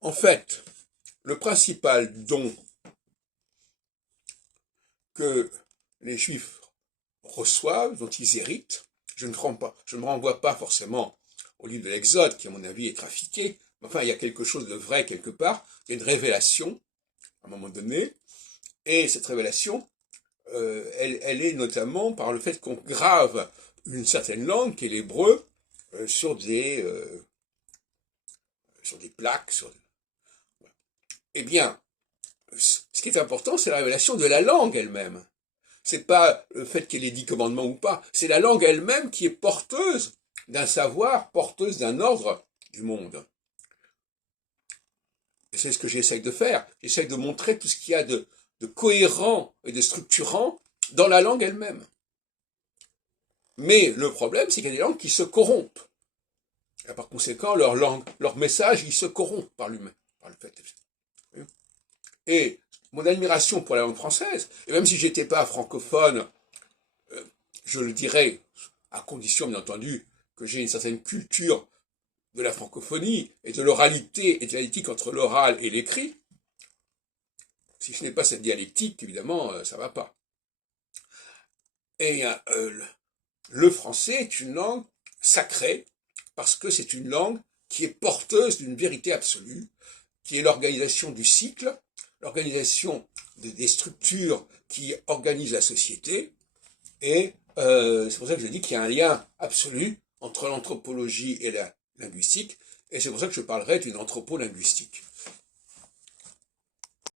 En fait, le principal don que les Juifs reçoivent, dont ils héritent, je ne me renvoie pas forcément au livre de l'Exode, qui à mon avis est trafiqué, mais enfin il y a quelque chose de vrai quelque part, il y a une révélation à un moment donné, et cette révélation, elle est notamment par le fait qu'on grave une certaine langue, qui est l'hébreu, sur des plaques. Eh bien, ce qui est important, c'est la révélation de la langue elle-même. C'est pas le fait qu'elle ait 10 commandements ou pas, c'est la langue elle-même qui est porteuse d'un savoir, porteuse d'un ordre du monde. Et c'est ce que j'essaye de faire. J'essaye de montrer tout ce qu'il y a de cohérent et de structurant dans la langue elle-même. Mais le problème, c'est qu'il y a des langues qui se corrompent. Et par conséquent, leur message, il se corrompt par lui-même, par le fait. Et mon admiration pour la langue française, et même si j'étais pas francophone, je le dirais, à condition bien entendu que j'ai une certaine culture de la francophonie et de l'oralité et de la dialectique entre l'oral et l'écrit. Si je n'ai pas cette dialectique, évidemment, ça va pas. Et le français est une langue sacrée parce que c'est une langue qui est porteuse d'une vérité absolue, qui est l'organisation du cycle, l'organisation des structures qui organisent la société, et c'est pour ça que je dis qu'il y a un lien absolu entre l'anthropologie et la linguistique, et c'est pour ça que je parlerai d'une anthropolinguistique.